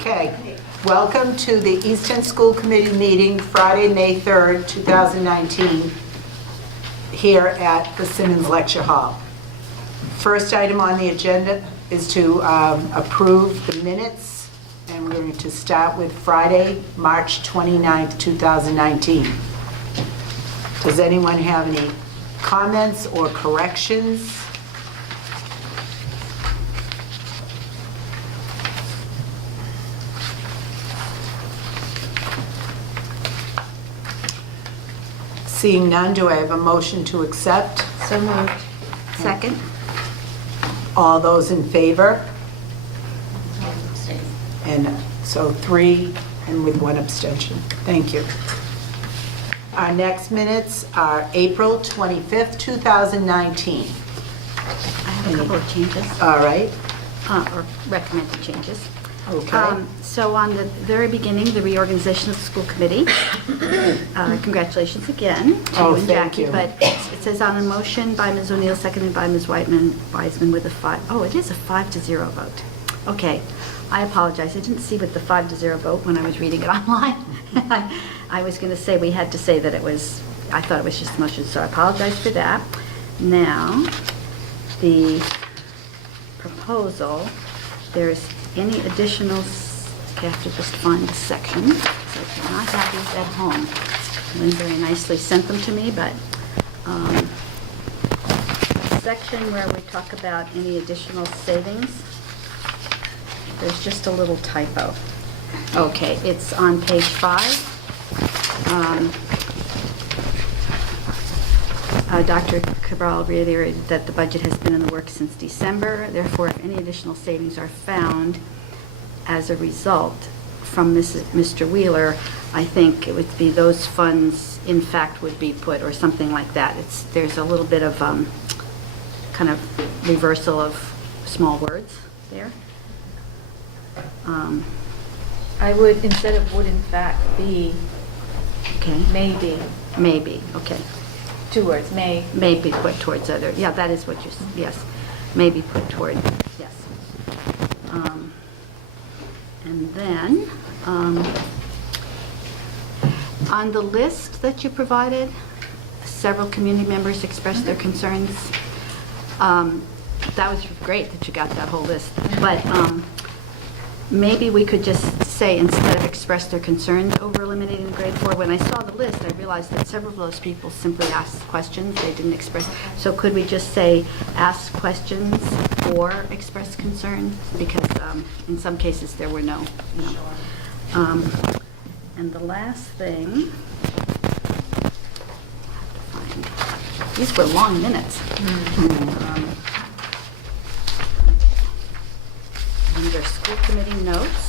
Okay, welcome to the Easton School Committee meeting, Friday, May 3rd, 2019, here at the Simmons Lecture Hall. First item on the agenda is to approve the minutes, and we're going to start with Friday, March 29th, 2019. Does anyone have any comments or corrections? Seeing none, do I have a motion to accept? So moved. Second? All those in favor? And so 3 and with 1 abstention. Thank you. Our next minutes are April 25th, 2019. I have a couple of changes, All right. or recommended changes. Okay. So on the very beginning, the reorganization of the school committee, congratulations again to Oh, you and thank Jackie. you. But it says on a motion by Ms. O'Neill, seconded by Ms. Wiseman with a 5. Oh, it is a 5-0 vote. Okay, I apologize. I didn't see what the 5-0 vote when I was reading it online. I was going to say we had to say that it was, I thought it was just a motion, so I apologize for that. Now, the proposal, there's any additional, okay, I have to just find the section. So if you're not happy at home, Lynn very nicely sent them to me, but section where we talk about any additional savings, there's just a little typo. Okay, it's on page 5. Dr. Cabral reiterated that the budget has been in the works since December. Therefore, if any additional savings are found as a result from Mr. Wheeler, I think it would be those funds, in fact, would be put, or something like that. There's a little bit of kind of reversal of small words there. I would, instead of would in fact be, Okay. maybe, Maybe, okay. 2 words, may. May be put towards other, yeah, that is what you, yes, may be put toward, yes. And then, on the list that you provided, several community members expressed their concerns. That was great that you got that whole list, but maybe we could just say, instead of express their concerns over eliminating the grade 4, when I saw the list, I realized that several of those people simply asked questions, they didn't express. So could we just say, ask questions or express concerns? Because in some cases, there were no. And the last thing, I have to find, these were long minutes. Under school committee notes.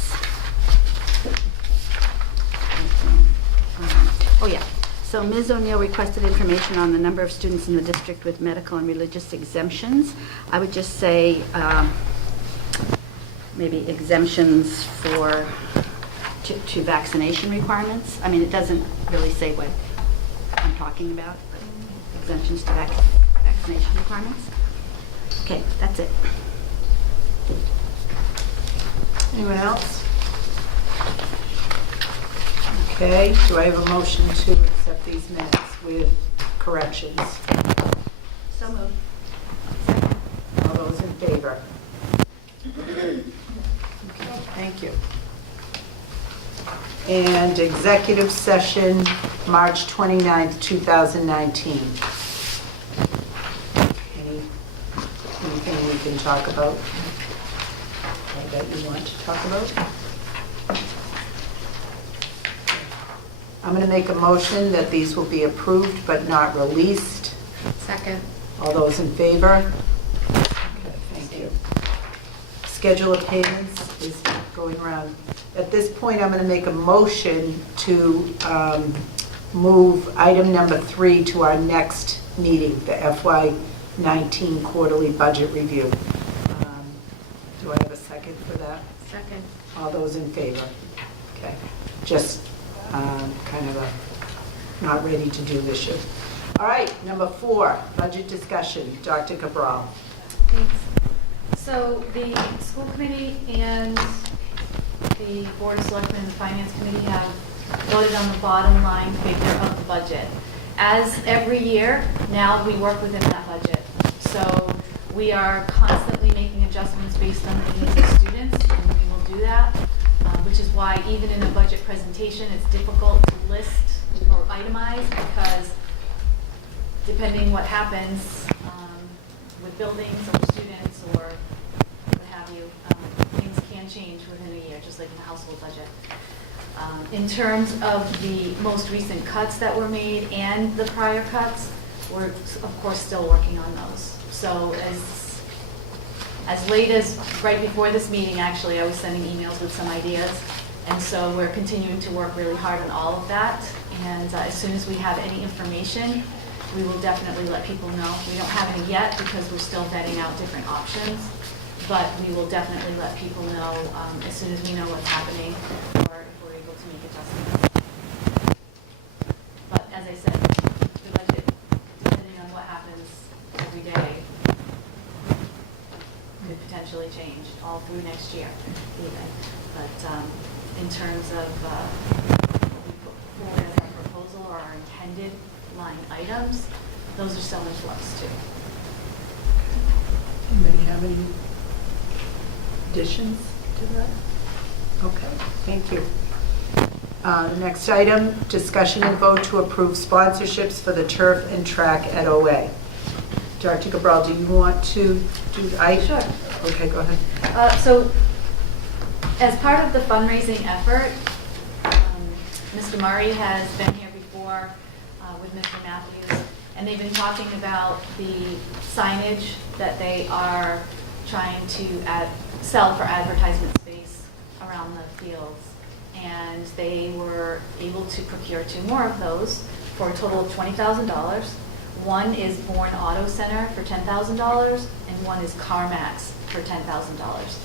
Oh, yeah. So Ms. O'Neill requested information on the number of students in the district with medical and religious exemptions. I would just say maybe exemptions for to vaccination requirements. I mean, it doesn't really say what I'm talking about, but exemptions to vaccination requirements. Okay, that's it. Anyone else? Okay, do I have a motion to accept these minutes with corrections? So moved. All those in favor? Okay, thank you. And executive session, March 29th, 2019. Anything we can talk about? That you want to talk about? I'm going to make a motion that these will be approved but not released. Second. All those in favor? Okay, thank you. Schedule of payments is going around. At this point, I'm going to make a motion to move item number 3 to our next meeting, the FY19 quarterly budget review. Do I have a second for that? Second. All those in favor? Okay. Just kind of a not ready to do issue. All right, number 4, budget discussion. Dr. Cabral. Thanks. So the school committee and the the Board of Selectmen and the Finance Committee have voted on the bottom line figure of the budget. As every year, now we work within that budget. So we are constantly making adjustments based on the needs of students, and we will do that, which is why even in a budget presentation, it's difficult to list or itemize, because depending what happens with buildings or students or what have you, things can change within a year, just like in the household budget. In terms of the most recent cuts that were made and the prior cuts, we're of course still working on those. So as late as right before this meeting, actually, I was sending emails with some ideas. And so we're continuing to work really hard on all of that. And as soon as we have any information, we will definitely let people know. We don't have any yet because we're still vetting out different options. But we will definitely let people know as soon as we know what's happening or if we're able to make adjustments. But as I said, the budget, depending on what happens every day, could potentially change all through next year even. But in terms of what we put forward as our proposal or our intended line items, those are still in flux too. Anybody have any additions to that? Okay, thank you. The next item, discussion and vote to approve sponsorships for the turf and track at OA. Dr. Cabral, do you want to do? Sure. Okay, go ahead. So as part of the fundraising effort, Mr. Murray has been here before with Mr. Matthews, and they've been talking about the signage that they are trying to sell for advertisement space around the fields. And they were able to procure 2 more of those for a total of $20,000. One is Bourne Auto Center for $10,000, and one is CarMax for $10,000.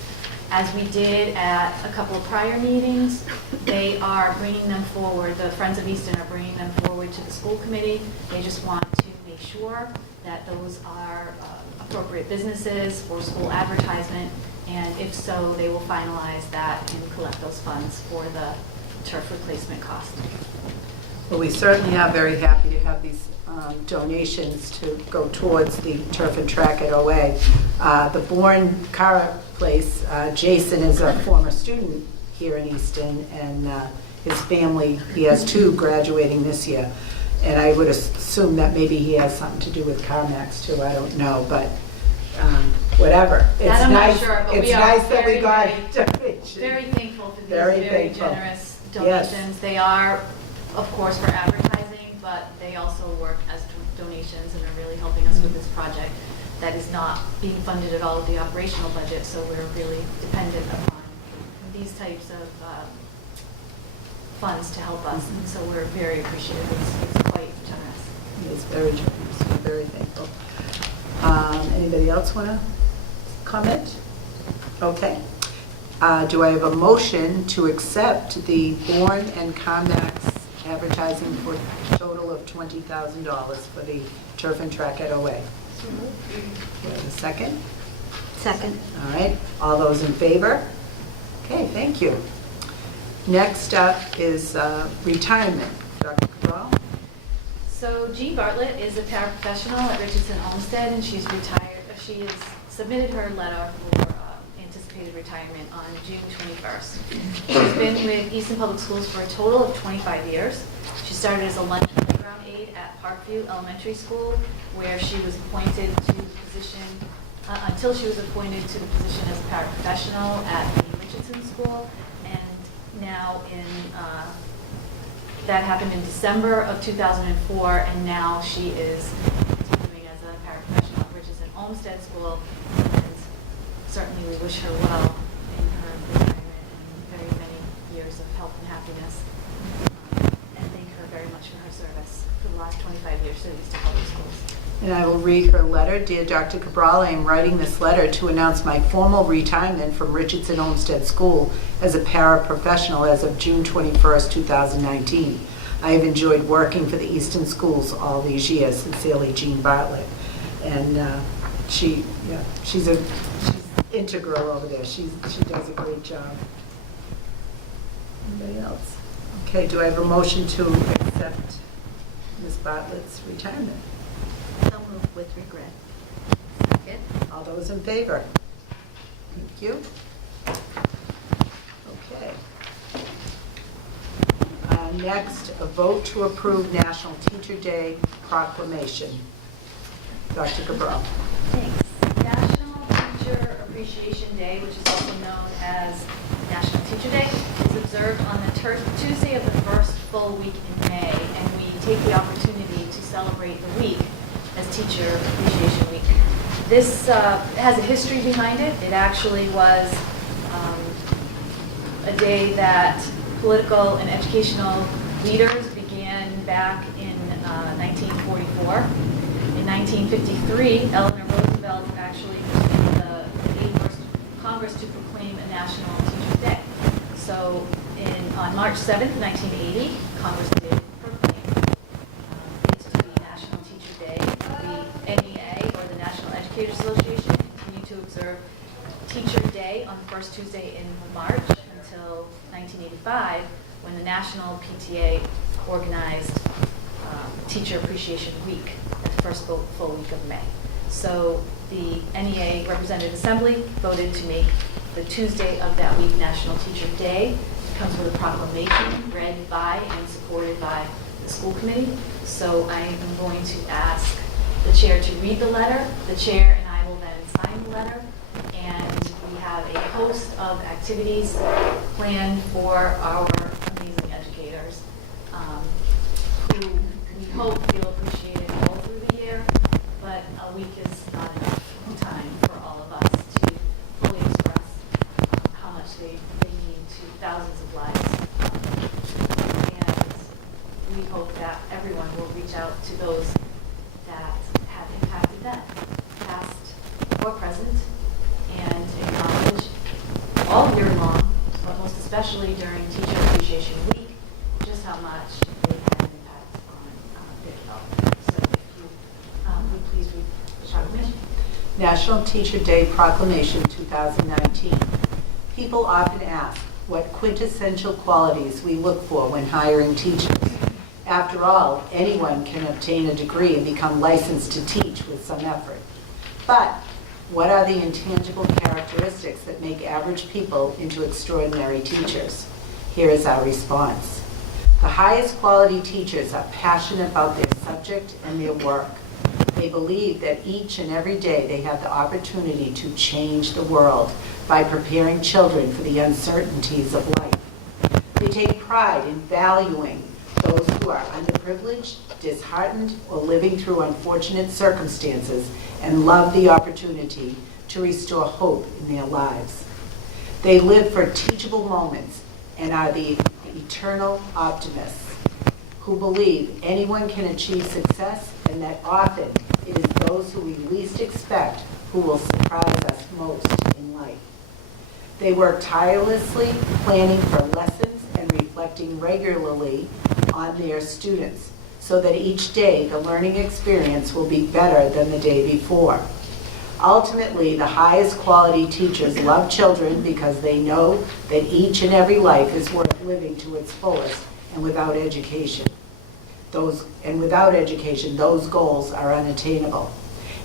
As we did at a couple of prior meetings, they are bringing them forward. The Friends of Easton are bringing them forward to the school committee. They just want to make sure that those are appropriate businesses for school advertisement, and if so, they will finalize that and collect those funds for the turf replacement cost. Well, we certainly are very happy to have these donations to go towards the turf and track at OA. The Bourne Car Place, Jason is a former student here in Easton, and his family, he has 2 graduating this year. And I would assume that maybe he has something to do with CarMax too, I don't know, but whatever. It's that I'm nice, not sure, but it's we are nice that we very, got very, donations. very thankful for these Very very thankful. generous Yes. donations. They are, of course, for advertising, but they also work as donations and are really helping us with this project that is not being funded at all with the operational budget, so we're really dependent upon these types of funds to help us, and so we're very appreciative. It's quite generous. He is very generous, we're very thankful. Anybody else want to comment? Okay. Do I have a motion to accept the Bourne and CarMax advertising for a total of $20,000 for the turf and track at OA? Do I have a second? Second. All right, all those in favor? Okay, thank you. Next up is retirement. Dr. Cabral? So Jean Bartlett is a paraprofessional at Richardson Olmsted, and she's retired. She has submitted her letter for anticipated retirement on June 21st. She's been with Easton Public Schools for a total of 25 years. She started as a lunch and playground aide at Parkview Elementary School, where she was appointed to the position, until she was appointed to the position as a paraprofessional at the Richardson School. And now that happened in December of 2004, and now she is continuing as a paraprofessional at Richardson Olmsted School. And certainly we wish her well in her retirement and very many years of health and happiness. And thank her very much for her service for the last 25 years to Easton Public Schools. And I will read her letter. Dear Dr. Cabral, I am writing this letter to announce my formal retirement from Richardson Olmsted School as a paraprofessional as of June 21st, 2019. I have enjoyed working for the Easton schools all these years. Sincerely, Jean Bartlett. And she's integral over there. She does a great job. Okay, do I have a motion to accept Ms. Bartlett's retirement? So moved with regret. Second. All those in favor? Thank you. Okay. Next, a vote to approve National Teacher Day proclamation. Dr. Cabral. Thanks. National Teacher Appreciation Day, which is also known as National Teacher Day, is observed on the Tuesday of the first full week in May, and we take the opportunity to celebrate the week as Teacher Appreciation Week. This has a history behind it. It actually was a day that political and educational leaders began back in 1944. In 1953, Eleanor Roosevelt actually was the first Congress to proclaim a National Teachers' Day. So on March 7th, 1980, Congress did proclaim it to be National Teacher Day. The NEA, or the National Educators Association, continued to observe Teacher Day on the first Tuesday in March until 1985, when the National PTA organized Teacher Appreciation Week at the first full week of May. So the NEA Representative Assembly voted to make the Tuesday of that week National Teacher Day. It comes with a proclamation read by and supported by the school committee. So I am going to ask the chair to read the letter. The chair and I will then sign the letter. And we have a host of activities planned for our amazing educators who we hope feel appreciated all through the year, but a week is not enough time for all of us to fully express how much they mean to thousands of lives. And we hope that everyone will reach out to those that have impacted them, past or present, and acknowledge all year long, but most especially during Teacher Appreciation Week, just how much they had an impact on their development. So if you would please read the proclamation. National Teacher Day Proclamation 2019. People often ask what quintessential qualities we look for when hiring teachers. After all, anyone can obtain a degree and become licensed to teach with some effort. But what are the intangible characteristics that make average people into extraordinary teachers? Here is our response. The highest quality teachers are passionate about their subject and their work. They believe that each and every day they have the opportunity to change the world by preparing children for the uncertainties of life. They take pride in valuing those who are underprivileged, disheartened, or living through unfortunate circumstances, and love the opportunity to restore hope in their lives. They live for teachable moments and are the eternal optimists who believe anyone can achieve success, and that often it is those who we least expect who will surprise us most in life. They work tirelessly, planning for lessons and reflecting regularly on their students, so that each day the learning experience will be better than the day before. Ultimately, the highest quality teachers love children because they know that each and every life is worth living to its fullest, and without education, those goals are unattainable.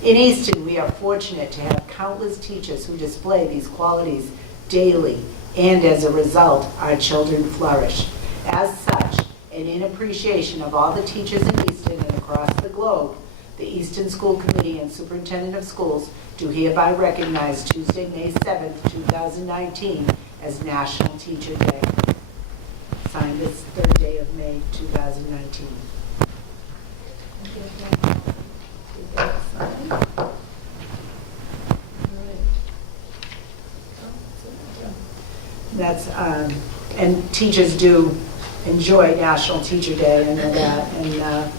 In Easton, we are fortunate to have countless teachers who display these qualities daily, and as a result, our children flourish. As such, and in appreciation of all the teachers in Easton and across the globe, the Easton School Committee and Superintendent of Schools do hereby recognize Tuesday, May 7th, 2019 as National Teacher Day. Signed this third day of May, 2019. That's, and teachers do enjoy National Teacher Day, and that, and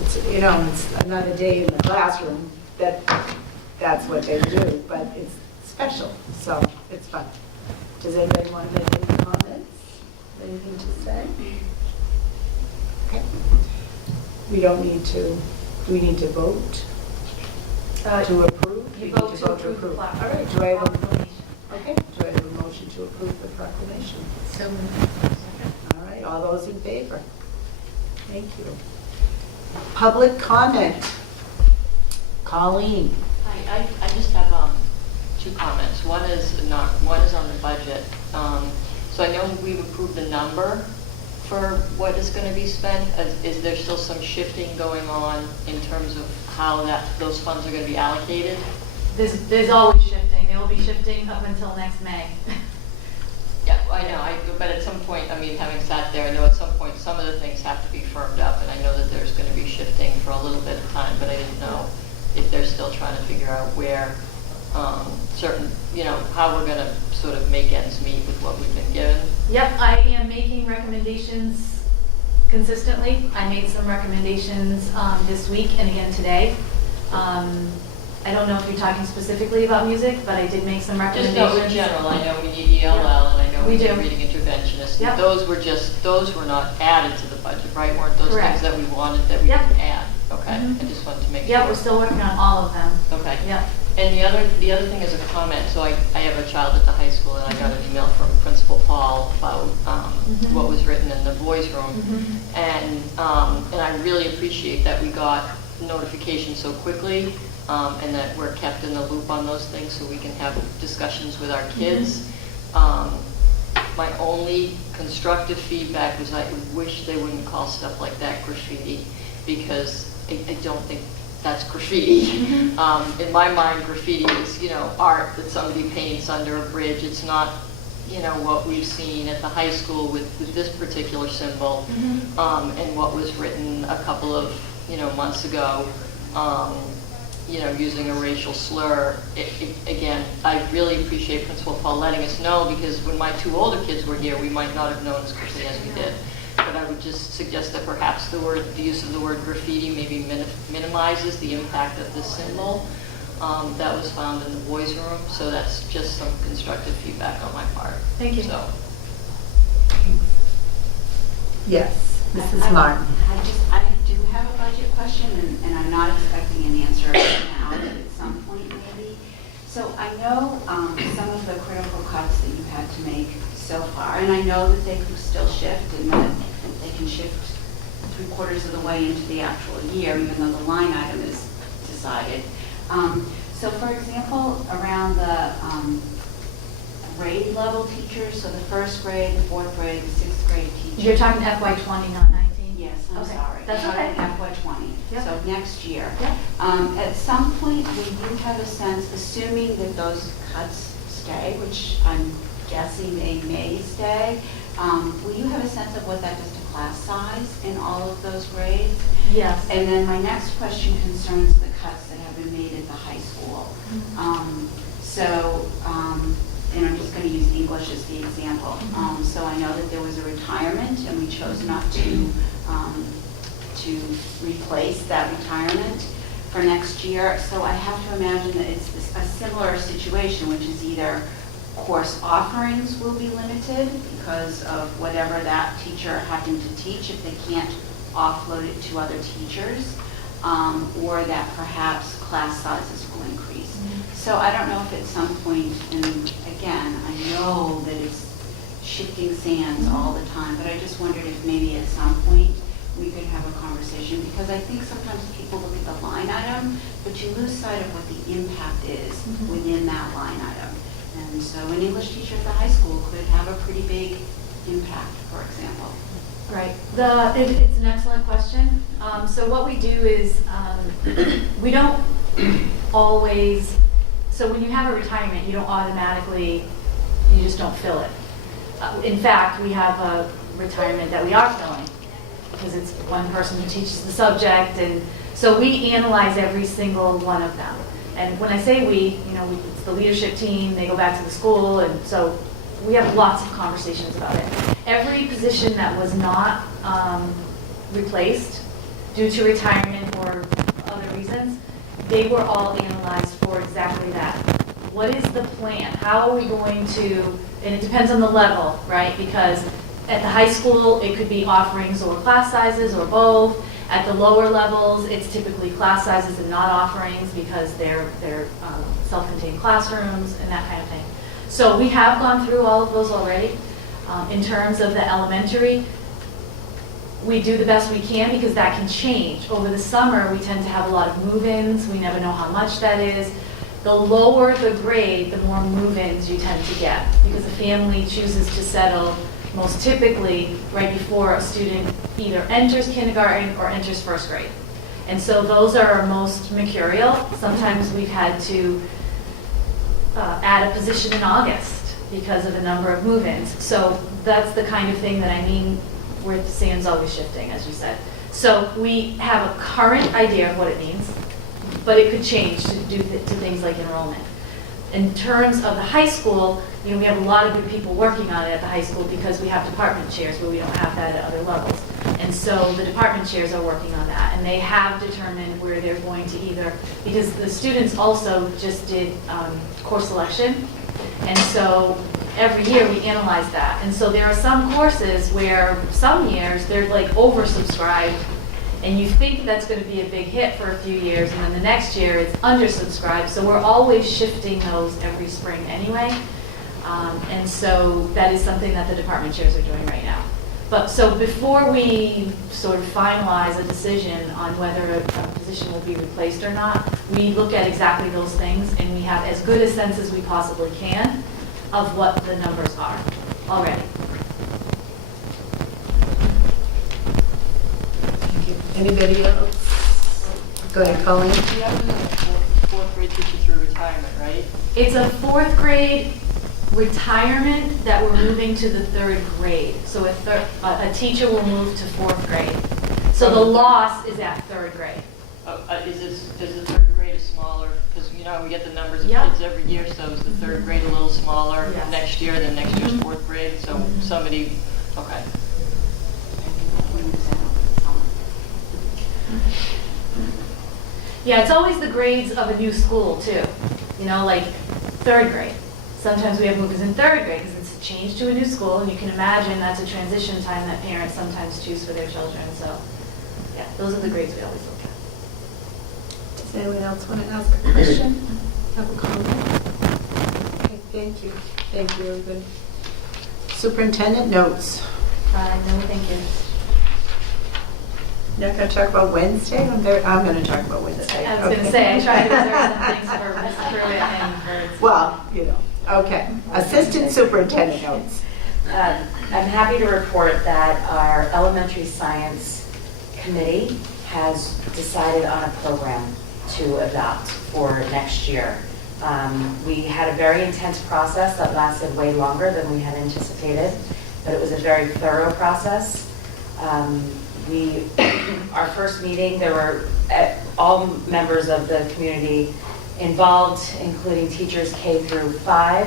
it's, you know, it's another day in the classroom that's what they do, but it's special, so it's fun. Does anybody want to make any comments? Anything to say? Okay. We don't need to, do we need to vote to approve? You We vote need to approve the All right, do I have a, okay, do I have a motion to approve the proclamation? So moved. All right, all those in favor? Thank you. Public comment. Colleen. Hi, I just have two comments. One is on the budget. So I know we've approved the number for what is going to be spent. Is there still some shifting going on in terms of how those funds are going to be allocated? There's always shifting. They will be shifting up until next May. Yeah, I know. But at some point, I mean, having sat there, I know at some point some of the things have to be firmed up, and I know that there's going to be shifting for a little bit of time, but I didn't know if they're still trying to figure out where certain, how we're going to sort of make ends meet with what we've been given. Yep, I am making recommendations consistently. I made some recommendations this week and again today. I don't know if you're talking specifically about music, but I did make some recommendations. Just in general, I know we need ELL, and I know we need reading interventionists. Yep. Those were not added to the budget, right? Weren't those Correct. things that we wanted that we didn't add? Okay, Mhm. I just wanted to make sure. Yeah, we're still working on all of them. Okay. Yep. And the other thing is a comment. So I have a child at the high school, and I got an email from Principal Paul about what was written in the boys' room, and I really appreciate that we got notification so quickly, and that we're kept in the loop on those things so we can have discussions with our kids. My only constructive feedback was I wish they wouldn't call stuff like that graffiti, because I don't think that's graffiti. In my mind, graffiti is, art that somebody paints under a bridge. It's not, what we've seen at the high school with this particular symbol, and what was written a couple of, months ago, using a racial slur. Again, I really appreciate Principal Paul letting us know, because when my two older kids were here, we might not have known as quickly as we did. But I would just suggest that perhaps the use of the word graffiti maybe minimizes the impact of this symbol that was found in the boys' room. So that's just some constructive feedback on my part. Thank you. So. Yes, Mrs. Martin. I do have a budget question, and I'm not expecting an answer now, but at some point maybe. So I know some of the critical cuts that you had to make so far, and I know that they can still shift, and that they can shift 3/4 of the way into the actual year, even though the line item is decided. So for example, around the grade level teachers, so the first grade, the fourth grade, the sixth grade teachers. You're talking FY20, not 19? Yes, I'm Okay, sorry. that's okay. FY20, Yep. so next year. Yep. At some point, will you have a sense, assuming that those cuts stay, which I'm guessing they may stay, will you have a sense of what that does to class size in all of those grades? Yes. And then my next question concerns the cuts that have been made at the high school. And I'm just going to use English as the example. So I know that there was a retirement, and we chose not to replace that retirement for next year. So I have to imagine that it's a similar situation, which is either course offerings will be limited because of whatever that teacher happened to teach, if they can't offload it to other teachers, or that perhaps class sizes will increase. So I don't know if at some point, and again, I know that it's shifting sands all the time, but I just wondered if maybe at some point we could have a conversation, because I think sometimes people look at the line item, but you lose sight of what the impact is within that line item. And so an English teacher at the high school could have a pretty big impact, for example. Right. It's an excellent question. So what we do is we don't always, so when you have a retirement, you don't automatically, you just don't fill it. In fact, we have a retirement that we are filling because it's one person who teaches the subject, and so we analyze every single one of them. And when I say we, it's the leadership team, they go back to the school, and so we have lots of conversations about it. Every position that was not replaced due to retirement or other reasons, they were all analyzed for exactly that. What is the plan? How are we going to, and it depends on the level, right? Because at the high school, it could be offerings or class sizes or both. At the lower levels, it's typically class sizes and not offerings because they're self-contained classrooms and that kind of thing. So we have gone through all of those already. In terms of the elementary, we do the best we can because that can change. Over the summer, we tend to have a lot of move-ins. We never know how much that is. The lower the grade, the more move-ins you tend to get because a family chooses to settle most typically right before a student either enters kindergarten or enters first grade. And so those are our most mercurial. Sometimes we've had to add a position in August because of a number of move-ins. So that's the kind of thing that I mean where the sand's always shifting, as you said. So we have a current idea of what it means, but it could change to things like enrollment. In terms of the high school, we have a lot of good people working on it at the high school because we have department chairs where we don't have that at other levels. And so the department chairs are working on that, and they have determined where they're going to either, because the students also just did course selection, and so every year we analyze that. And so there are some courses where some years they're like oversubscribed, and you think that's going to be a big hit for a few years, and then the next year it's undersubscribed. So we're always shifting those every spring anyway. And so that is something that the department chairs are doing right now. But so before we sort of finalize a decision on whether a position will be replaced or not, we look at exactly those things, and we have as good a sense as we possibly can of what the numbers are already. Thank you. Anybody else? Go ahead, Colleen. You have a fourth grade teacher through retirement, right? It's a fourth grade retirement that we're moving to the third grade. So a teacher will move to fourth grade. So the loss is at third grade. Is the third grade a smaller, because we get the numbers of Yep. kids every year, so is the third grade a little smaller Yes. next year than next year's fourth grade? So somebody, okay. Yeah, it's always the grades of a new school too. Like third grade. Sometimes we have movers in third grade because it's a change to a new school, and you can imagine that's a transition time that parents sometimes choose for their children. So, yeah, those are the grades we always look at. Does anyone else want to ask a question? Have a comment? Okay, thank you. Thank you, everybody. Superintendent notes. No, thank you. You're not going to talk about Wednesday? I'm going to talk about Wednesday. I was going to say, I tried to reserve some things for Ms. Pruitt and for... Well, okay. Assistant superintendent notes. I'm happy to report that our elementary science committee has decided on a program to adopt for next year. We had a very intense process that lasted way longer than we had anticipated, but it was a very thorough process. Our first meeting, there were all members of the community involved, including teachers K through 5.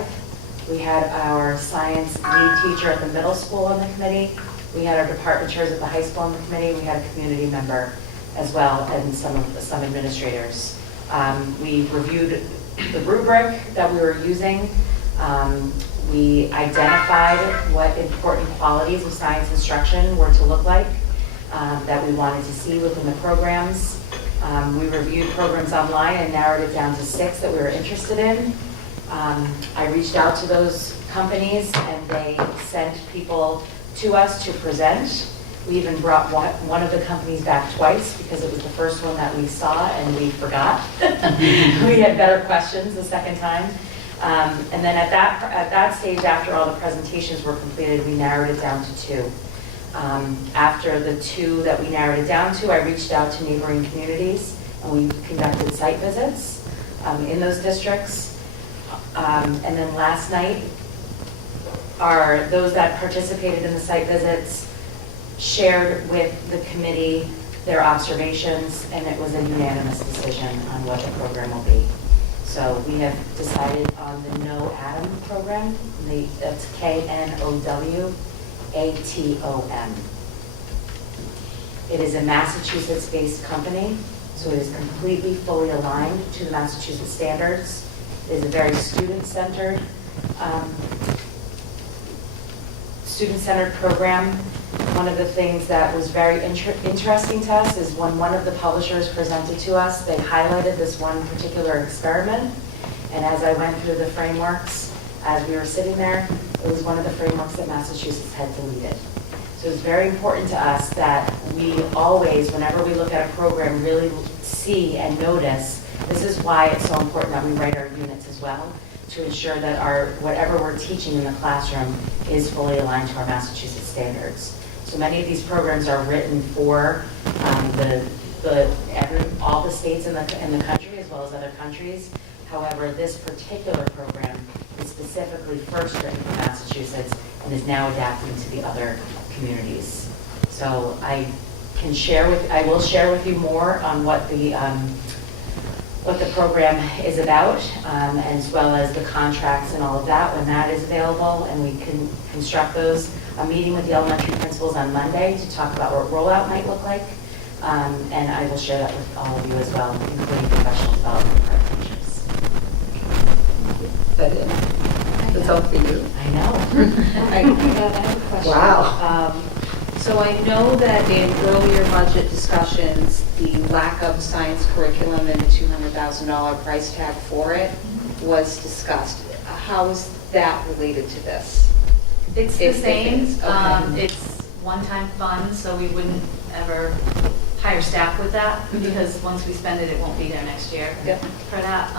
We had our science lead teacher at the middle school on the committee. We had our department chairs at the high school on the committee. We had a community member as well, and some administrators. We reviewed the rubric that we were using. We identified what important qualities of science instruction were to look like that we wanted to see within the programs. We reviewed programs online and narrowed it down to 6 that we were interested in. I reached out to those companies, and they sent people to us to present. We even brought one of the companies back twice because it was the first one that we saw and we forgot. We had better questions the second time. And then at that stage, after all the presentations were completed, we narrowed it down to 2. After the 2 that we narrowed it down to, I reached out to neighboring communities, and we conducted site visits in those districts. And then last night, those that participated in the site visits shared with the committee their observations, and it was a unanimous decision on what the program will be. So we have decided on the No Atom program. That's KNOWATOM. It is a Massachusetts-based company, so it is completely fully aligned to the Massachusetts standards. It is a very student-centered program. One of the things that was very interesting to us is when one of the publishers presented to us, they highlighted this one particular experiment. And as I went through the frameworks, as we were sitting there, it was one of the frameworks that Massachusetts had deleted. So it's very important to us that we always, whenever we look at a program, really see and notice. This is why it's so important that we write our units as well, to ensure that whatever we're teaching in the classroom is fully aligned to our Massachusetts standards. So many of these programs are written for all the states in the country as well as other countries. However, this particular program is specifically first written for Massachusetts and is now adapting to the other communities. So I will share with you more on what the program is about, as well as the contracts and all of that when that is available, and we can construct those. I'm meeting with the elementary principals on Monday to talk about what rollout might look like, and I will share that with all of you as well, including professional development for our teachers. Is that it? That's all for you? I know. I have a question. Wow. So I know that in earlier budget discussions, the lack of science curriculum and the $200,000 price tag for it was discussed. How is that related to this? It's the If it same. is, okay. It's one-time funds, so we wouldn't ever hire staff with that, because once we spend it, it won't be there next year Yep. for that.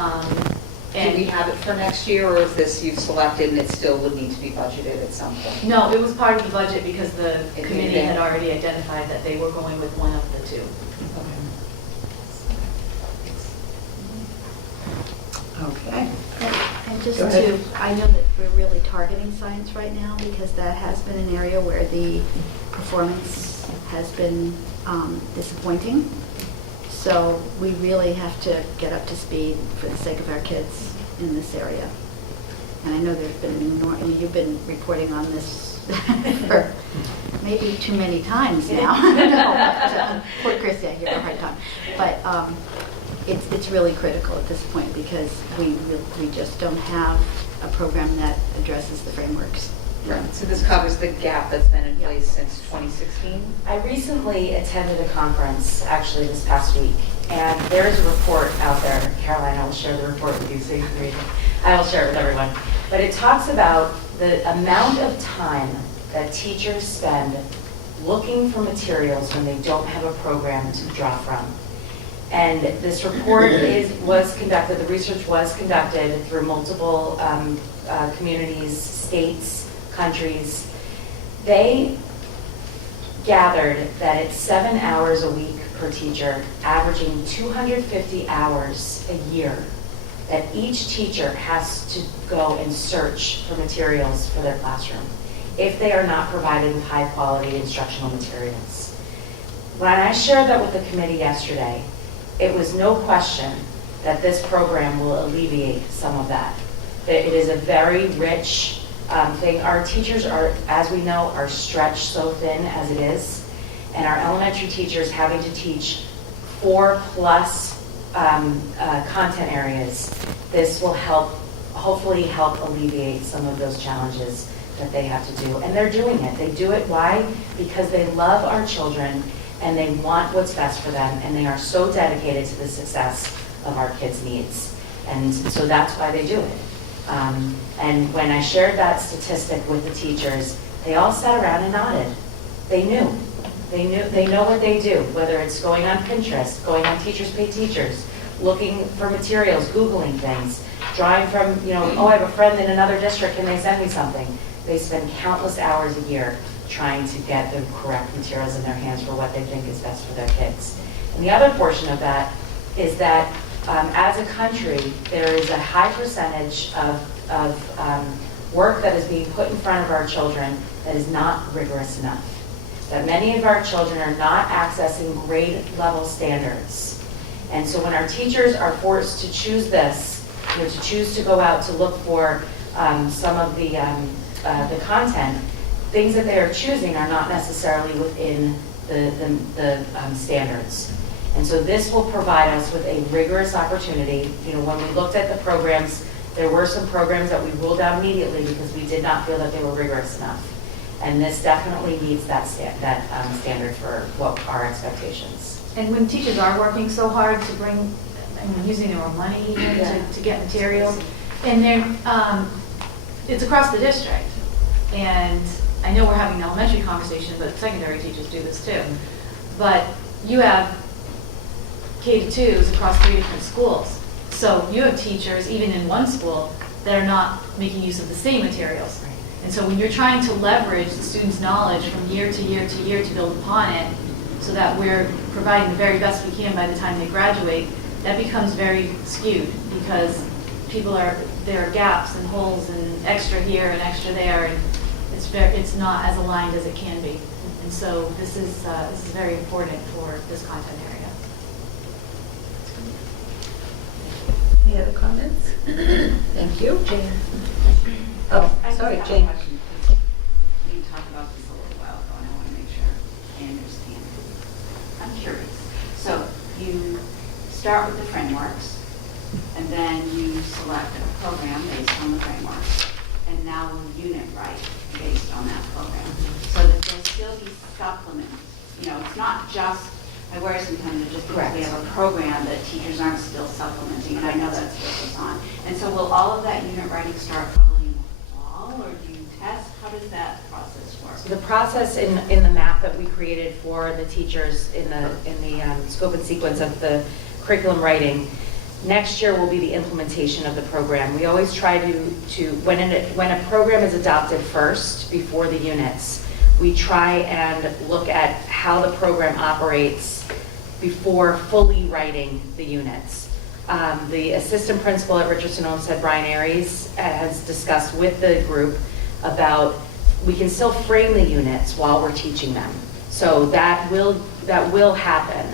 Do we And have it for next year, or is this you've selected and it still would need to be budgeted at some point? no, it was part of the budget because the It committee made it. had already identified that they were going with one of the two. Okay. And just Go ahead. I know that we're really targeting science right now because that has been an area where the performance has been disappointing. So we really have to get up to speed for the sake of our kids in this area. And I know you've been reporting on this for maybe too many times now. No, poor Chrissy, I give her a hard time. But it's really critical at this point because we just don't have a program that addresses the frameworks. Right, so this covers the gap that's been in place since 2016? I recently attended a conference, actually this past week, and there is a report out there. Caroline, I will share the report with you so you can read it. I will share it with everyone. But it talks about the amount of time that teachers spend looking for materials when they don't have a program to draw from. And this report was conducted, the research was conducted through multiple communities, states, countries. They gathered that it's 7 hours a week per teacher, averaging 250 hours a year, that each teacher has to go and search for materials for their classroom if they are not provided with high quality instructional materials. When I shared that with the committee yesterday, it was no question that this program will alleviate some of that. That it is a very rich thing. Our teachers are, as we know, are stretched so thin as it is, and our elementary teachers having to teach 4+ content areas. This will hopefully help alleviate some of those challenges that they have to do. And they're doing it. They do it, why? Because they love our children and they want what's best for them, and they are so dedicated to the success of our kids' needs. And so that's why they do it. And when I shared that statistic with the teachers, they all sat around and nodded. They knew. They know what they do, whether it's going on Pinterest, going on Teachers Pay Teachers, looking for materials, Googling things, drawing from, oh, I have a friend in another district, can they send me something? They spend countless hours a year trying to get the correct materials in their hands for what they think is best for their kids. And the other portion of that is that as a country, there is a high percentage of work that is being put in front of our children that is not rigorous enough. That many of our children are not accessing grade level standards. And so when our teachers are forced to choose this, to choose to go out to look for some of the content, things that they are choosing are not necessarily within the standards. And so this will provide us with a rigorous opportunity. When we looked at the programs, there were some programs that we ruled out immediately because we did not feel that they were rigorous enough. And this definitely meets that standard for what our expectations. And when teachers are working so hard to bring, using their own money even to get materials, and they're, it's across the district. And I know we're having an elementary conversation, but secondary teachers do this too. But you have K-2s across 3 different schools. So you have teachers, even in one school, that are not making use of the same materials. And so when you're trying to leverage the students' knowledge from year to year to year to build upon it, so that we're providing the very best we can by the time they graduate, that becomes very skewed because there are gaps and holes and extra here and extra there, and it's not as aligned as it can be. And so this is very important for this content area. Any other comments? Thank you. Jane. Oh, I sorry, just have a Jane. question. You talked about this a little while ago, and I want to make sure I understand. I'm curious. So you start with the frameworks, and then you select a program based on the frameworks, and now we'll unit write based on that program. So that there'll still be supplements. You know, it's not just, I worry sometimes that just because we have a program that teachers aren't still supplementing, and I know that's what goes on. And so will all of that unit writing start probably in the fall, or do you test? How does that process work? So the process in the map that we created for the teachers in the scope and sequence of the curriculum writing, next year will be the implementation of the program. We always try to when a program is adopted first before the units, we try and look at how the program operates before fully writing the units. The assistant principal at Richardson Olmsted, Brian Aries, has discussed with the group about we can still frame the units while we're teaching them. So that will happen,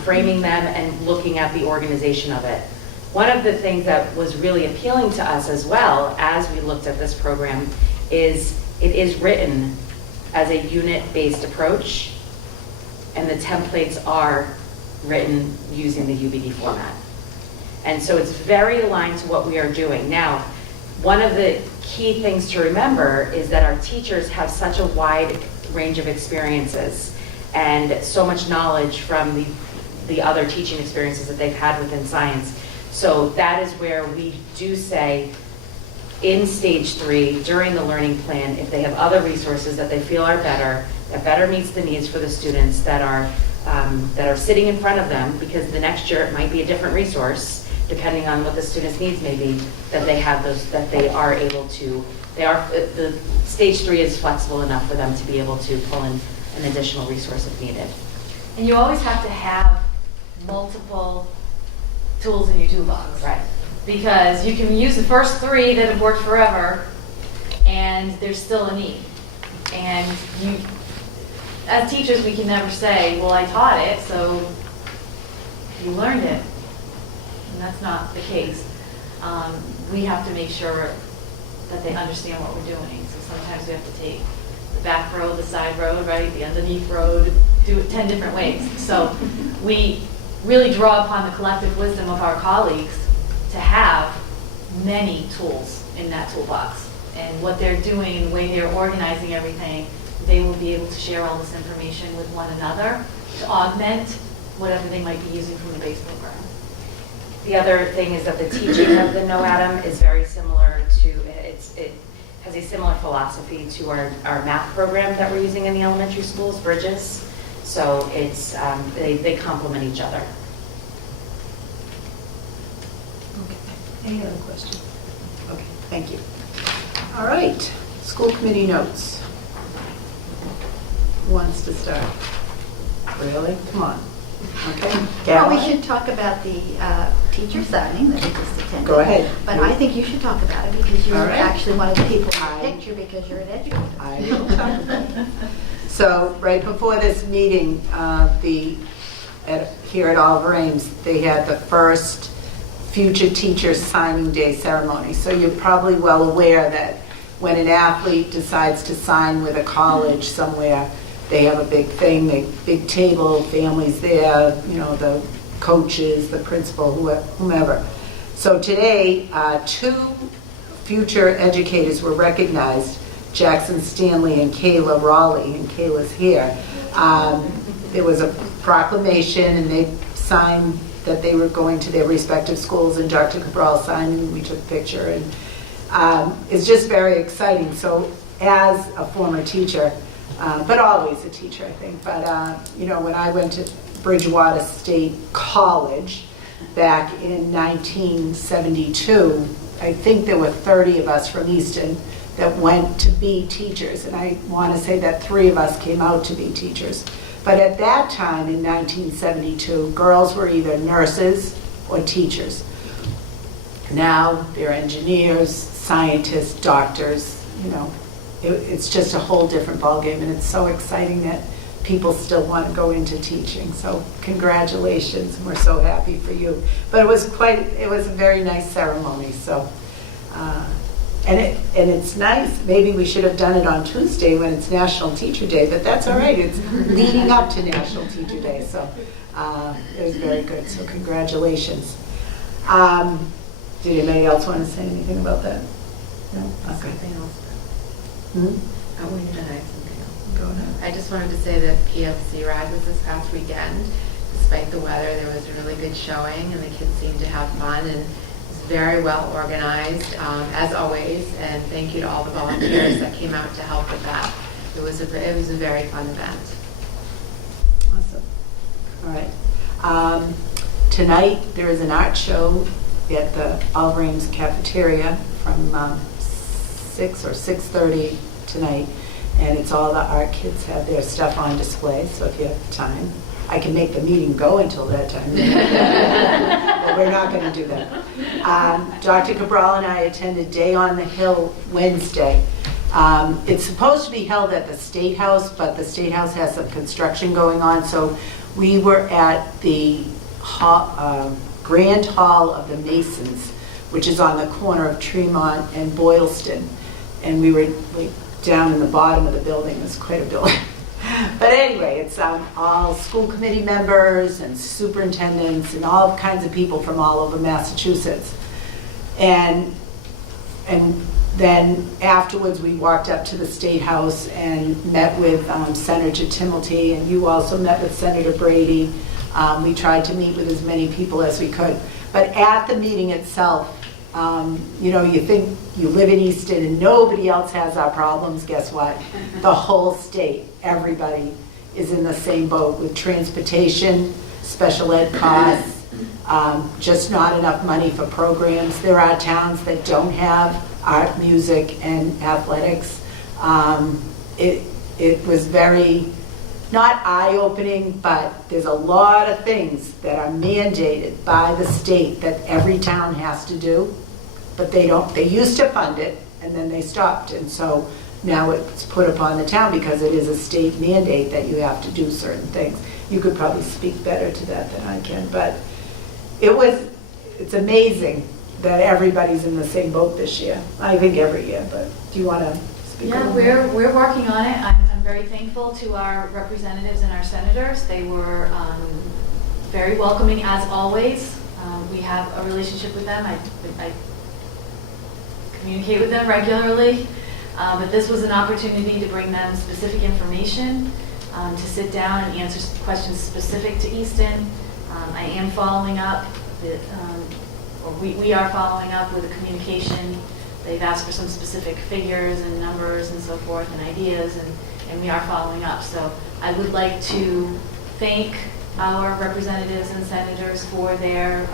framing them and looking at the organization of it. One of the things that was really appealing to us as well as we looked at this program is it is written as a unit-based approach, and the templates are written using the UBD format. And so it's very aligned to what we are doing. Now, one of the key things to remember is that our teachers have such a wide range of experiences and so much knowledge from the other teaching experiences that they've had within science. So that is where we do say, in stage 3, during the learning plan, if they have other resources that they feel are better, that better meets the needs for the students that are sitting in front of them, because the next year it might be a different resource, depending on what the student's needs may be, that they have those, that they are able to, the stage 3 is flexible enough for them to be able to pull in an additional resource if needed. And you always have to have multiple tools in your toolbox. Right. Because you can use the first 3 that have worked forever, and there's still a need. And as teachers, we can never say, well, I taught it, so you learned it. And that's not the case. We have to make sure that they understand what we're doing. So sometimes we have to take the back road, the side road, right, the underneath road, do it 10 different ways. So we really draw upon the collective wisdom of our colleagues to have many tools in that toolbox. And what they're doing, the way they're organizing everything, they will be able to share all this information with one another to augment whatever they might be using from the base program. The other thing is that the teaching of the NOADM is very similar to, it has a similar philosophy to our math program that we're using in the elementary schools, Bridges. So it's, they complement each other. Okay. Any other questions? Okay, thank you. All right, school committee notes. Who wants to start? Really? Come on. Okay. Well, we Caroline? should talk about the teacher signing that we just attended. Go ahead. But I think you should talk about it because you're All right. actually one of the people in I- the picture because you're an educator. I will talk about it. So right before this meeting, here at Oliver Ames, they had the first future teacher signing day ceremony. So you're probably well aware that when an athlete decides to sign with a college somewhere, they have a big thing, big table, families there, you know, the coaches, the principal, whomever. So today, 2 future educators were recognized, Jackson Stanley and Kayla Raleigh, and Kayla's here. There was a proclamation, and they signed that they were going to their respective schools, and Dr. Cabral signed, and we took a picture, and it's just very exciting. So as a former teacher, but always a teacher, I think. But, when I went to Bridgewater State College back in 1972, I think there were 30 of us from Easton that went to be teachers, and I want to say that 3 of us came out to be teachers. But at that time, in 1972, girls were either nurses or teachers. Now, they're engineers, scientists, doctors, it's just a whole different ballgame, and it's so exciting that people still want to go into teaching. So congratulations, we're so happy for you. But it was a very nice ceremony, so. And it's nice. Maybe we should have done it on Tuesday when it's National Teacher Day, but that's all right. It's leading up to National Teacher Day, so it was very good. So congratulations. Did anybody else want to say anything about that? No? Okay. Something else. Hmm? I wanted to add something else. Go ahead. I just wanted to say that PFC Ride was this past weekend. Despite the weather, there was a really good showing, and the kids seemed to have fun, and it was very well organized, as always. And thank you to all the volunteers that came out to help with that. It was a very fun event. Awesome. All right. Tonight there is an art show at the All Rains Cafeteria from 6 or 6:30 tonight, and it's all the art kids have their stuff on display, so if you have time. I can make the meeting go until that time. But we're not going to do that. Dr. Cabral and I attended Day on the Hill Wednesday. It's supposed to be held at the State House, but the State House has some construction going on, so we were at the Grand Hall of the Masons, which is on the corner of Tremont and Boylston. And we were down in the bottom of the building. It was quite a building. But anyway, it's all school committee members and superintendents and all kinds of people from all over Massachusetts. And then afterwards, we walked up to the State House and met with Senator Timilty, and you also met with Senator Brady. We tried to meet with as many people as we could. But at the meeting itself, you think you live in Easton and nobody else has our problems. Guess what? The whole state, everybody is in the same boat with transportation, special ed costs, just not enough money for programs. There are towns that don't have art, music, and athletics. It was very, not eye-opening, but there's a lot of things that are mandated by the state that every town has to do, but they don't. They used to fund it, and then they stopped, and so now it's put upon the town because it is a state mandate that you have to do certain things. You could probably speak better to that than I can, but it's amazing that everybody's in the same boat this year. I think every year, but do you want to speak? Yeah, we're working on it. I'm very thankful to our representatives and our senators. They were very welcoming as always. We have a relationship with them. I communicate with them regularly, but this was an opportunity to bring them specific information, to sit down and answer questions specific to Easton. I am following up, we are following up with a communication. They've asked for some specific figures and numbers and so forth and ideas, and we are following up. So I would like to thank our representatives and senators for their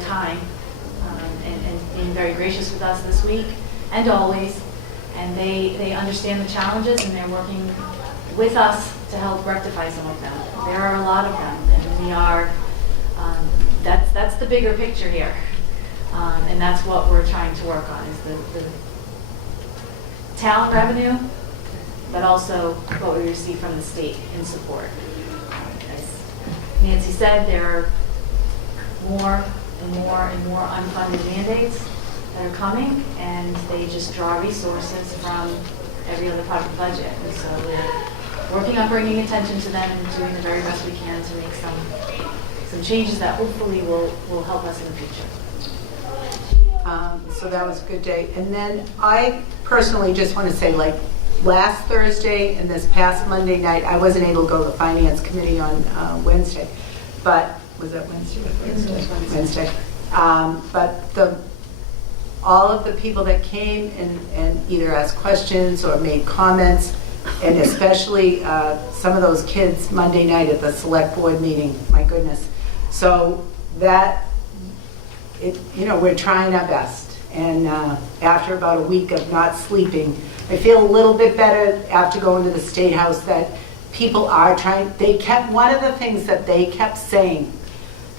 time and being very gracious with us this week and always. And they understand the challenges, and they're working with us to help rectify some of them. There are a lot of them, and we are, that's the bigger picture here. And that's what we're trying to work on, is the talent revenue, but also what we receive from the state in support. As Nancy said, there are more and more and more unfunded mandates that are coming, and they just draw resources from every other part of the budget. And so we're working on bringing attention to them and doing the very best we can to make some changes that hopefully will help us in the future. So that was a good day. And then I personally just want to say, like, last Thursday and this past Monday night, I wasn't able to go to the Finance Committee on Wednesday. But, was that Wednesday or Thursday? Wednesday. But all of the people that came and either asked questions or made comments, and especially some of those kids Monday night at the select board meeting, my goodness. So that, we're trying our best. And after about a week of not sleeping, I feel a little bit better after going to the State House that people are trying. One of the things that they kept saying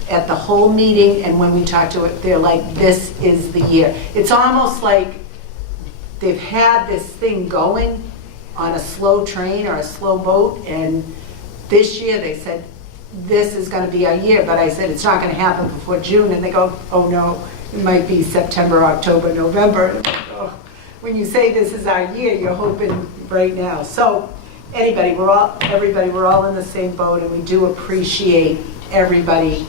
at the whole meeting, and when we talked to it, they're like, this is the year. It's almost like they've had this thing going on a slow train or a slow boat, and this year they said, this is going to be our year. But I said, it's not going to happen before June. And they go, oh no, it might be September, October, November. And I'm like, oh. When you say this is our year, you're hoping right now. So everybody, we're all in the same boat, and we do appreciate everybody,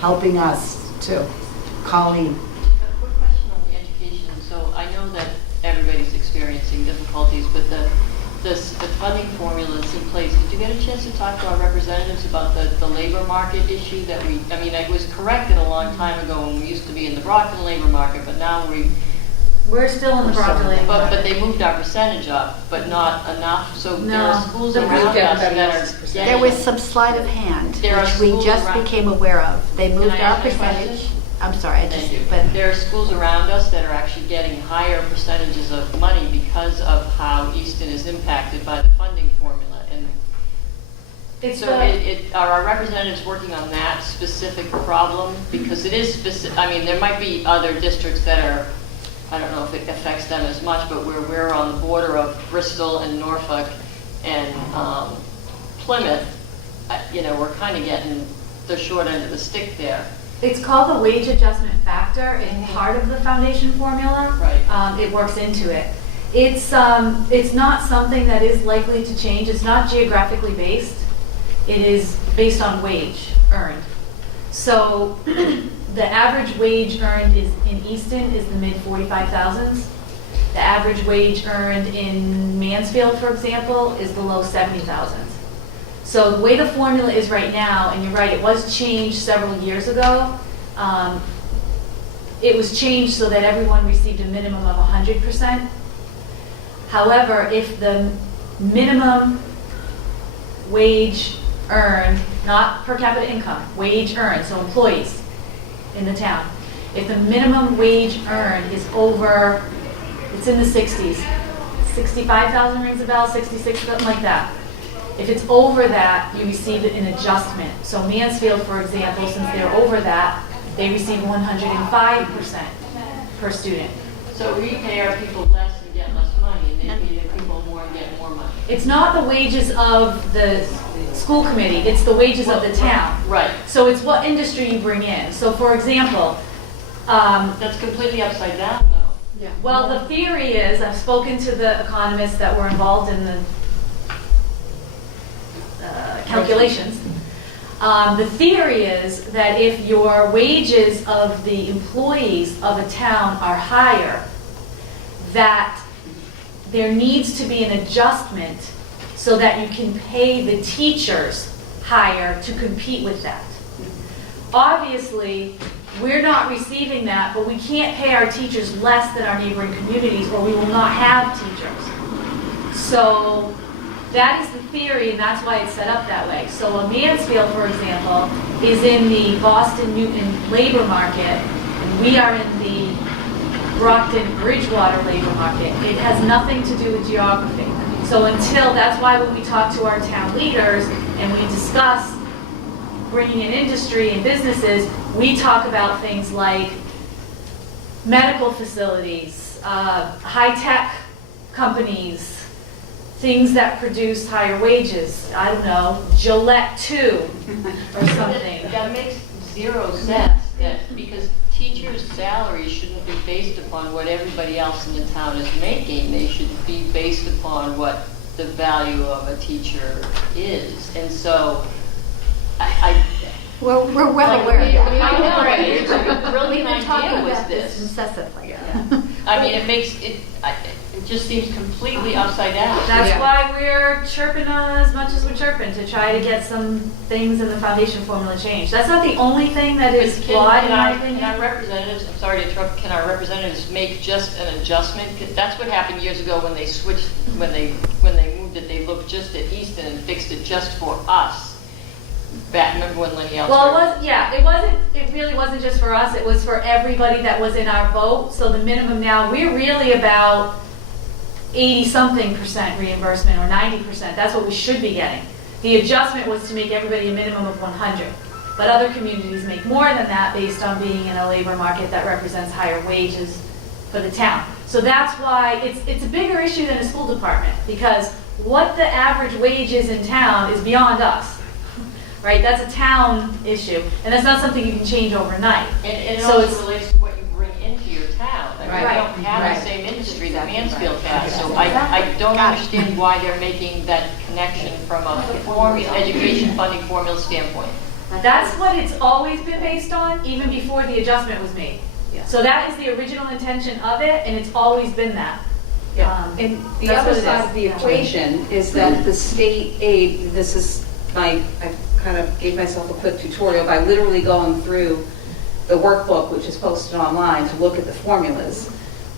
helping us too. Colleen. A quick question on the education. So I know that everybody's experiencing difficulties, but the funding formula is in place. Did you get a chance to talk to our representatives about the labor market issue that it was corrected a long time ago when we used to be in the Brockton labor market, but now We're still in the Brockton labor but market. they moved our percentage up, but not enough. So there No. are schools They around moved us everybody that else's are percentage. There was some sleight of hand, There are which we schools just around- became aware of. They moved I our ask a percentage. question? I'm sorry, Thank you. but There are schools around us that are actually getting higher percentages of money because of how Easton is impacted by the funding formula. And It's so the, are our representatives working on that specific problem? Because it is specific. There might be other districts that are, I don't know if it affects them as much, but we're on the border of Bristol and Norfolk and Plymouth. We're kind of getting the short end of the stick there. it's called the wage adjustment factor. It's part of the foundation formula. Right. It works into it. It's not something that is likely to change. It's not geographically based. It is based on wage earned. So the average wage earned in Easton is the mid 45,000s. The average wage earned in Mansfield, for example, is the low 70,000s. So the way the formula is right now, and you're right, it was changed several years ago. It was changed so that everyone received a minimum of 100%. However, if the minimum wage earned, not per capita income, wage earned, so employees in the town, if the minimum wage earned is over, it's in the 60s, 65,000 rings a bell, 66, something like that. If it's over that, you receive an adjustment. So Mansfield, for example, since they're over that, they receive 105% per student. So we pay our people less and get less money, and they pay their people more and get more money. It's not the wages of the school committee, it's the wages of the town. Right. So it's what industry you bring in. So for example, That's completely upside down, though. well, the theory is, I've spoken to the economists that were involved in the calculations. The theory is that if your wages of the employees of a town are higher, that there needs to be an adjustment so that you can pay the teachers higher to compete with that. Obviously, we're not receiving that, but we can't pay our teachers less than our neighboring communities or we will not have teachers. So that is the theory, and that's why it's set up that way. So a Mansfield, for example, is in the Boston-Newton labor market, and we are in the Brockton-Bridgewater labor market. It has nothing to do with geography. So that's why when we talk to our town leaders and we discuss bringing in industry and businesses, we talk about things like medical facilities, high-tech companies, things that produce higher wages. I don't know, Gillette 2 or something. That makes zero sense, because teachers' salaries shouldn't be based upon what everybody else in the town is making. They should be based upon what the value of a teacher is. And so, we're well aware of that. I know, right? It's a brilliant We've been talking idea was about this this. incessantly. It makes it. just seems completely upside down. That's Yeah. why we're chirping as much as we're chirping, to try to get some things in the foundation formula changed. That's not the only thing that is flawed, in my Can opinion. our representatives, I'm sorry to interrupt, can our representatives make just an adjustment? 'Cause that's what happened years ago when they switched, when they moved it, they looked just at Easton and fixed it just for us. Remember when Lenny Elster? Well, it really wasn't just for us, it was for everybody that was in our vote. So the minimum now, we're really about 80-something% reimbursement, or 90%. That's what we should be getting. The adjustment was to make everybody a minimum of 100. But other communities make more than that based on being in a labor market that represents higher wages for the town. So that's why it's a bigger issue than a school department, because what the average wage is in town is beyond us. Right? That's a town issue, and that's not something you can change overnight. And it So also it's- relates to what you bring into your town. I mean, we Right. don't have Right. the same industry that Mansfield has, so I don't understand why they're making that connection from a education funding formula standpoint. That's what it's always been based on, even before the adjustment was made. So that is the original intention of it, and it's always been that. And the That's other what it side is. of the equation is that the state aid, this is I kind of gave myself a quick tutorial by literally going through the workbook, which is posted online, to look at the formulas.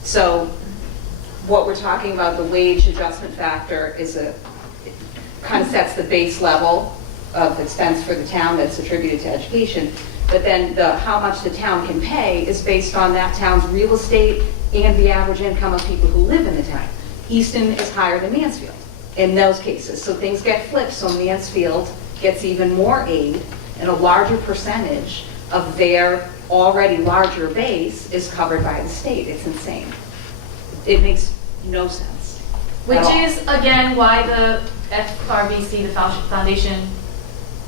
So what we're talking about, the wage adjustment factor, kind of sets the base level of expense for the town that's attributed to education. But then how much the town can pay is based on that town's real estate and the average income of people who live in the town. Easton is higher than Mansfield in those cases. So things get flipped, so Mansfield gets even more aid, and a larger percentage of their already larger base is covered by the state. It's insane. It makes no sense. Which at all. is, again, why the FRBC, the Foundation,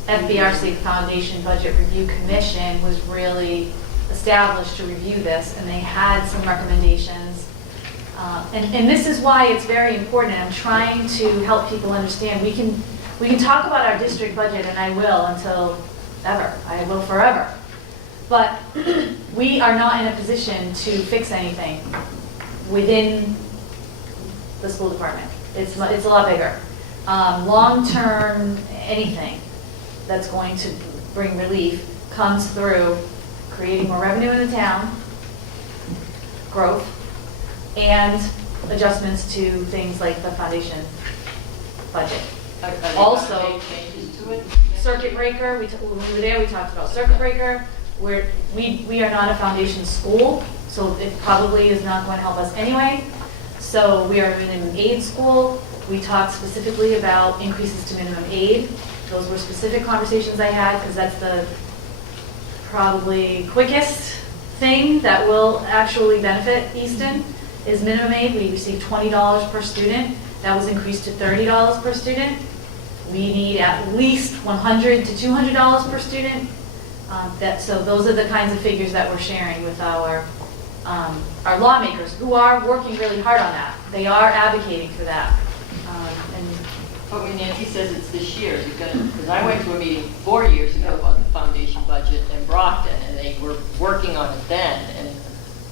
FBRC, the Foundation Budget Review Commission, was really established to review this, and they had some recommendations. And this is why it's very important, and I'm trying to help people understand. We can talk about our district budget, and I will until ever. I will forever. But we are not in a position to fix anything within the school department. It's a lot bigger. Long-term, anything that's going to bring relief comes through creating more revenue in the town, growth, and adjustments to things like the foundation budget. Are they Also- gonna make changes to it? Circuit breaker, when we were there, we talked about circuit breaker. We are not a foundation school, so it probably is not going to help us anyway. So we are in an aid school. We talked specifically about increases to minimum aid. Those were specific conversations I had, because that's the probably quickest thing that will actually benefit Easton, is minimum aid. We receive $20 per student. That was increased to $30 per student. We need at least $100 to $200 per student. So those are the kinds of figures that we're sharing with our lawmakers, who are working really hard on that. They are advocating for that. And But when Nancy says it's this year, is it gonna, because I went to a meeting 4 years ago about the foundation budget in Brockton, and they were working on it then, and.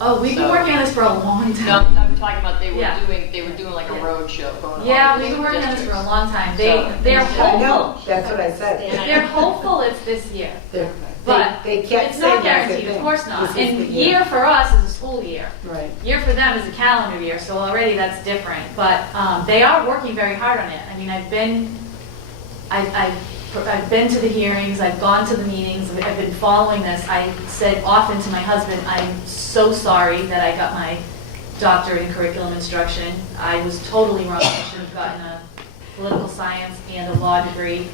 oh, we've been So- working on this for a long No, time. I'm talking about they Yeah. were doing like a Yeah. road show going on. Yeah, with we've been working on this for a districts. long time. So- They're I hopeful. know, that's what I said. They're hopeful it's this year. They're- But They can't it's say not that's the guaranteed, of thing. course not. This is And the year for us is a school year. Right. Year for them is a calendar year, so already that's different. But they are working very hard on it. I mean, I've been to the hearings, I've gone to the meetings, I've been following this. I said often to my husband, I'm so sorry that I got my doctorate in curriculum instruction. I was totally wrong. I should have gotten a political science and a law degree.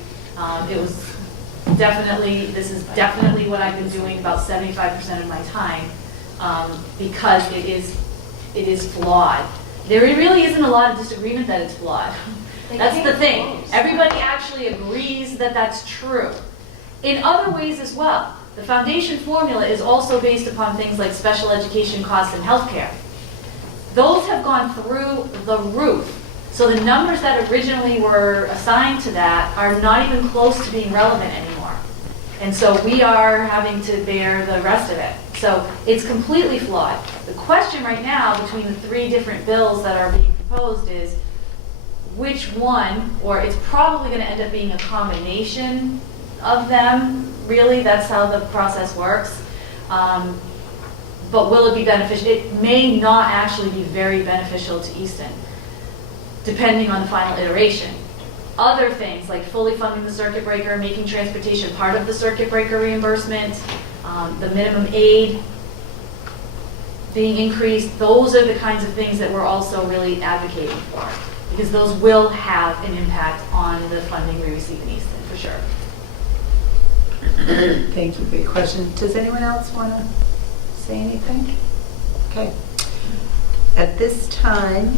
This is definitely what I've been doing about 75% of my time, because it is flawed. There really isn't a lot of disagreement that it's flawed. That's the thing. Everybody actually agrees that that's true. In other ways as well, the foundation formula is also based upon things like special education costs and healthcare. Those have gone through the roof. So the numbers that originally were assigned to that are not even close to being relevant anymore. And so we are having to bear the rest of it. So it's completely flawed. The question right now between the three different bills that are being proposed is which one, or it's probably going to end up being a combination of them, really, that's how the process works. But will it be beneficial? It may not actually be very beneficial to Easton, depending on the final iteration. Other things, like fully funding the circuit breaker, making transportation part of the circuit breaker reimbursement, the minimum aid being increased, those are the kinds of things that we're also really advocating for, because those will have an impact on the funding we receive in Easton, for sure. Thank you for your question. Does anyone else want to say anything? Okay. At this time,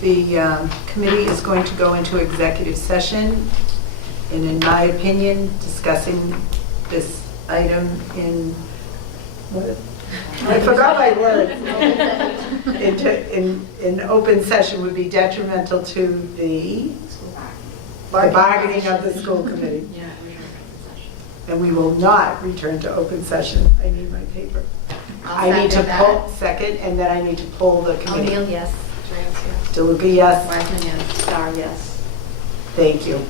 the committee is going to go into executive session, and in my opinion, discussing this item in, what? I forgot my words. In open session would be detrimental to the bargaining of the school committee. And we will not return to open session. I need my paper. I need to pull, second, and then I need to pull the committee. O'Neill, yes. DeLuca, yes. Wiseman, yes. Star, yes. Thank you.